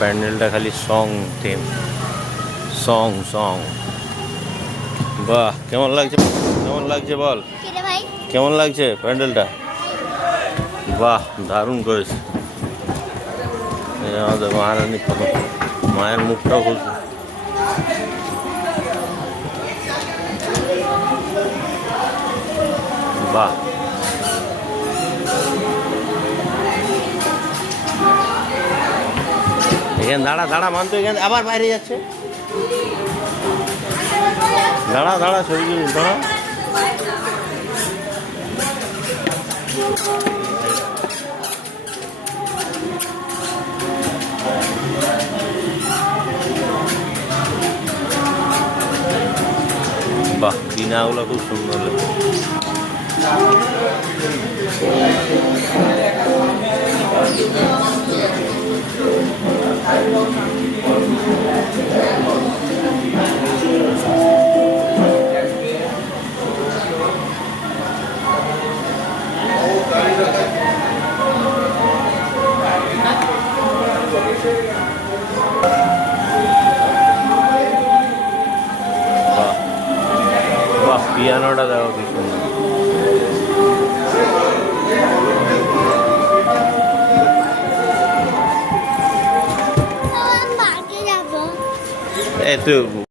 প্যান্ডেলটা খালি song theme, song song. বাহ, কেমন লাগছে, কেমন লাগছে বল, কেমন লাগছে প্যান্ডেলটা? বাহ, দারুণ করেছে। এই আমাদের মহারানী প্রথম, মায়ের মুখটাও খুলছে। বাহ, এখানে দাঁড়া দাঁড়া মানতো, এখানে আবার বাইরে যাচ্ছে। দাঁড়া দাঁড়া, ছবি দাঁড়া। বাহ, বিনাগুলো খুব সুন্দর লাগে। বাহ, পিয়ানোটা দেখো কি সুন্দর। এই তো